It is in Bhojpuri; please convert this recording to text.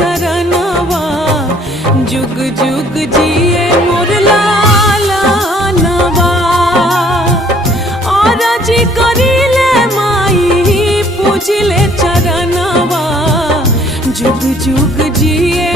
चरणवा जुग जुग जिए मोर लालनवा। आरजी करिले माई पूजिले चरणवा जुग जुग जिए